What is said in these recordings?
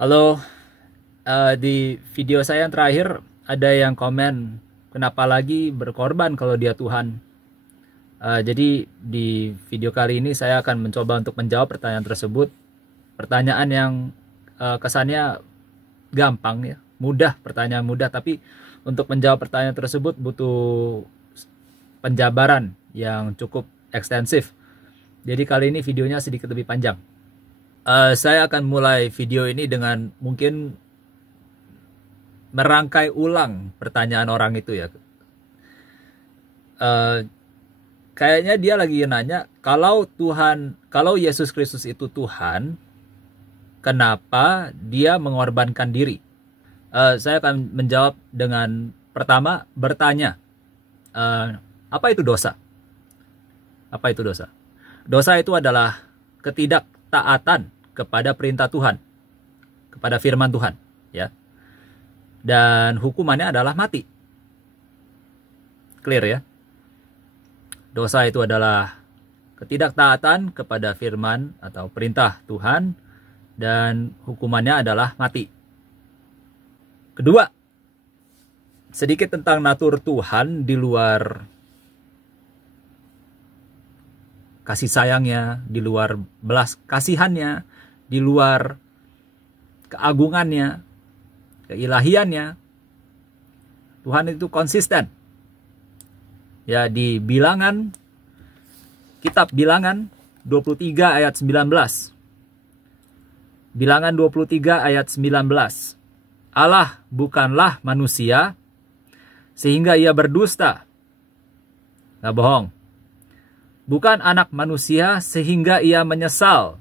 Halo, di video saya yang terakhir ada yang komen kenapa lagi berkorban kalau dia Tuhan. Jadi di video kali ini saya akan mencoba untuk menjawab pertanyaan tersebut. Pertanyaan yang kesannya gampang ya, mudah, pertanyaan mudah, tapi untuk menjawab pertanyaan tersebut butuh penjabaran yang cukup ekstensif. Jadi kali ini videonya sedikit lebih panjang. Saya akan mulai video ini dengan mungkin merangkai ulang pertanyaan orang itu ya. Kayaknya dia lagi nanya, kalau Yesus Kristus itu Tuhan, kenapa dia mengorbankan diri? Saya akan menjawab dengan pertama bertanya, apa itu dosa? Apa itu dosa? Dosa itu adalah ketidaktaatan kepada perintah Tuhan, kepada firman Tuhan, ya. Dan hukumannya adalah mati. Clear ya? Dosa itu adalah ketidaktaatan kepada firman atau perintah Tuhan, dan hukumannya adalah mati. Kedua, sedikit tentang natur Tuhan di luar kasih sayangnya, di luar belas kasihannya, di luar keagungannya, keilahiannya. Tuhan itu konsisten. Ya, di Bilangan, kitab Bilangan 23 ayat 19. Bilangan 23 ayat 19. Allah bukanlah manusia sehingga ia berdusta. Nggak bohong. Bukan anak manusia sehingga ia menyesal.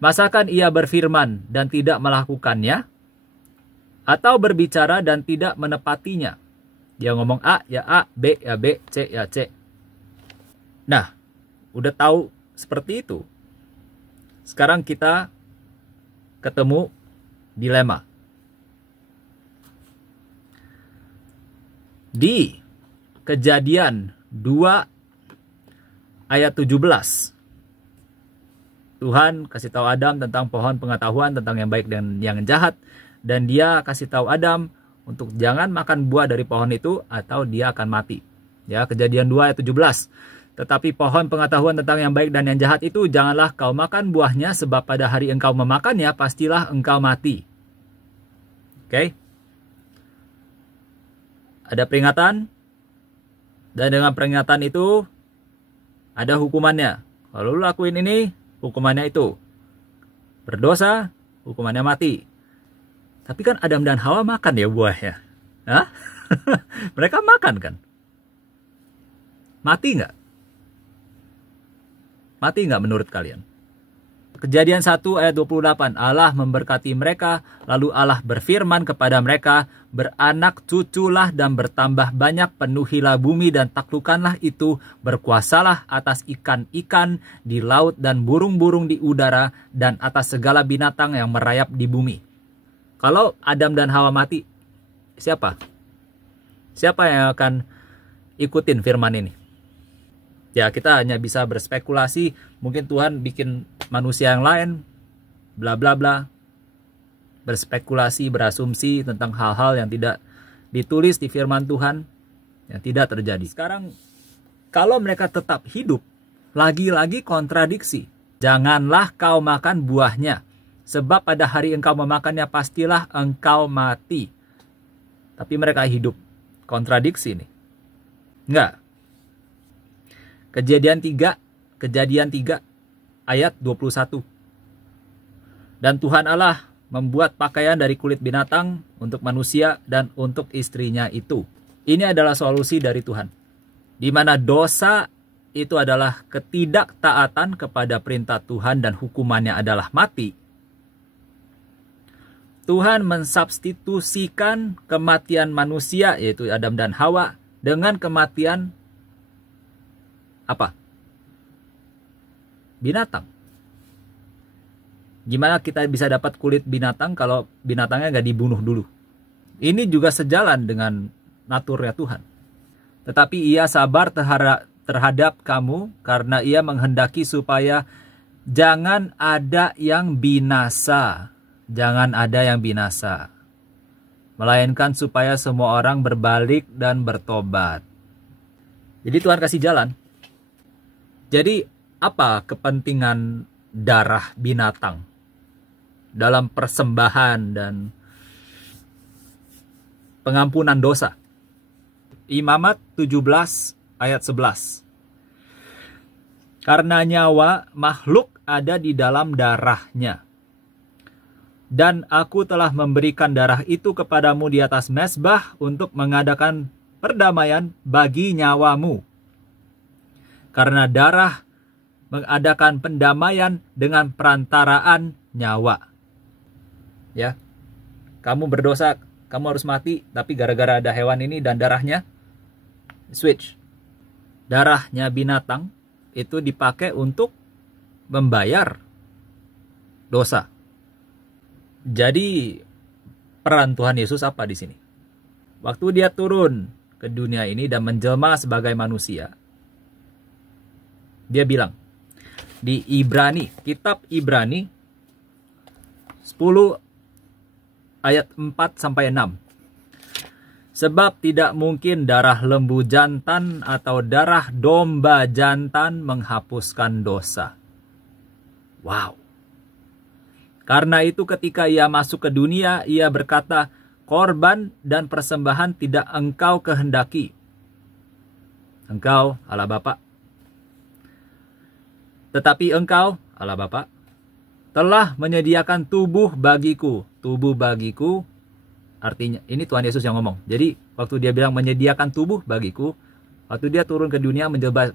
Masakan ia berfirman dan tidak melakukannya? Atau berbicara dan tidak menepatinya? Dia ngomong A ya A, B ya B, C ya C. Nah, udah tahu seperti itu. Sekarang kita ketemu dilema. Di Kejadian 2 ayat 17. Tuhan kasih tahu Adam tentang pohon pengetahuan tentang yang baik dan yang jahat, dan dia kasih tahu Adam untuk jangan makan buah dari pohon itu atau dia akan mati. Ya, Kejadian 2 ayat 17. Tetapi pohon pengetahuan tentang yang baik dan yang jahat itu janganlah kau makan buahnya, sebab pada hari engkau memakannya pastilah engkau mati. Oke? Ada peringatan, dan dengan peringatan itu ada hukumannya. Kalau lu lakuin ini, hukumannya itu. Berdosa, hukumannya mati. Tapi kan Adam dan Hawa makan ya buahnya. Hah? Mereka makan kan? Mati nggak? Mati nggak menurut kalian? Kejadian 1 ayat 28. Allah memberkati mereka, lalu Allah berfirman kepada mereka, beranak cuculah dan bertambah banyak, penuhilah bumi dan taklukkanlah itu, berkuasalah atas ikan-ikan di laut dan burung-burung di udara dan atas segala binatang yang merayap di bumi. Kalau Adam dan Hawa mati, siapa? Siapa yang akan ikutin firman ini? Ya, kita hanya bisa berspekulasi, mungkin Tuhan bikin manusia yang lain, bla bla bla. Berspekulasi, berasumsi tentang hal-hal yang tidak ditulis di firman Tuhan, yang tidak terjadi. Sekarang, kalau mereka tetap hidup, lagi-lagi kontradiksi. Janganlah kau makan buahnya, sebab pada hari engkau memakannya pastilah engkau mati. Tapi mereka hidup. Kontradiksi nih. Enggak. Kejadian 3 ayat 21. Dan Tuhan Allah membuat pakaian dari kulit binatang untuk manusia dan untuk istrinya itu. Ini adalah solusi dari Tuhan. Di mana dosa itu adalah ketidaktaatan kepada perintah Tuhan dan hukumannya adalah mati. Tuhan mensubstitusikan kematian manusia, yaitu Adam dan Hawa, dengan kematian apa? Binatang. Gimana kita bisa dapat kulit binatang kalau binatangnya nggak dibunuh dulu? Ini juga sejalan dengan naturnya Tuhan. Tetapi ia sabar terhadap kamu karena ia menghendaki supaya jangan ada yang binasa. Jangan ada yang binasa. Melainkan supaya semua orang berbalik dan bertobat. Jadi Tuhan kasih jalan. Jadi apa kepentingan darah binatang dalam persembahan dan pengampunan dosa? Imamat 17 ayat 11. Karena nyawa makhluk ada di dalam darahnya. Dan aku telah memberikan darah itu kepadamu di atas mezbah untuk mengadakan perdamaian bagi nyawamu. Karena darah mengadakan pendamaian dengan perantaraan nyawa. Ya, kamu berdosa, kamu harus mati, tapi gara-gara ada hewan ini dan darahnya, switch. Darahnya binatang itu dipakai untuk membayar dosa. Jadi peran Tuhan Yesus apa di sini? Waktu dia turun ke dunia ini dan menjelma sebagai manusia, dia bilang di Ibrani, kitab Ibrani 10 ayat 4 sampai 6. Sebab tidak mungkin darah lembu jantan atau darah domba jantan menghapuskan dosa. Wow. Karena itu ketika ia masuk ke dunia, ia berkata, korban dan persembahan tidak engkau kehendaki. Engkau, Allah Bapa. Tetapi engkau, Allah Bapa, telah menyediakan tubuh bagiku. Tubuh bagiku, artinya, ini Tuhan Yesus yang ngomong. Jadi, waktu dia bilang menyediakan tubuh bagiku, waktu dia turun ke dunia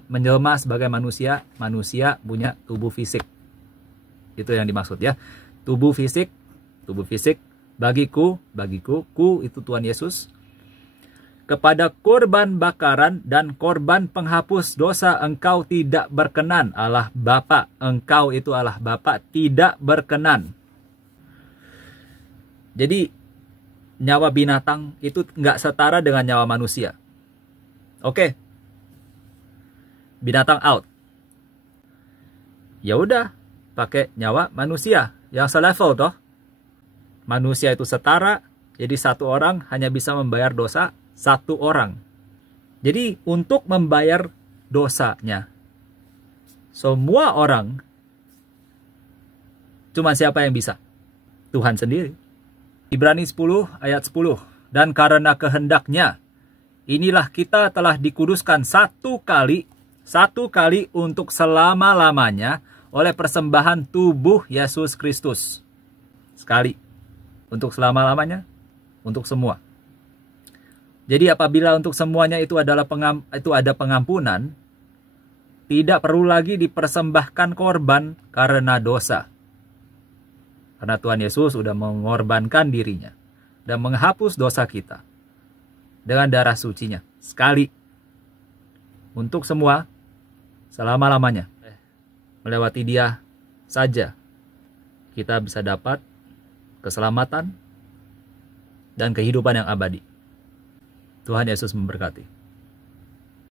menjelma sebagai manusia, manusia punya tubuh fisik. Itu yang dimaksud ya. Tubuh fisik, bagiku, ku itu Tuhan Yesus. Kepada korban bakaran dan korban penghapus dosa engkau tidak berkenan, Allah Bapa. Engkau itu Allah Bapa tidak berkenan. Jadi nyawa binatang itu nggak setara dengan nyawa manusia. Oke. Binatang out. Ya udah, pakai nyawa manusia yang selevel toh. Manusia itu setara, jadi satu orang hanya bisa membayar dosa satu orang. Jadi untuk membayar dosanya semua orang, cuma siapa yang bisa? Tuhan sendiri. Ibrani 10 ayat 10. Dan karena kehendaknya, inilah kita telah dikuduskan satu kali untuk selama-lamanya oleh persembahan tubuh Yesus Kristus. Sekali. Untuk selama-lamanya, untuk semua. Jadi apabila untuk semuanya itu ada pengampunan, tidak perlu lagi dipersembahkan korban karena dosa. Karena Tuhan Yesus sudah mengorbankan dirinya dan menghapus dosa kita dengan darah sucinya sekali untuk semua selama-lamanya. Melewati Dia saja kita bisa dapat keselamatan dan kehidupan yang abadi. Tuhan Yesus memberkati.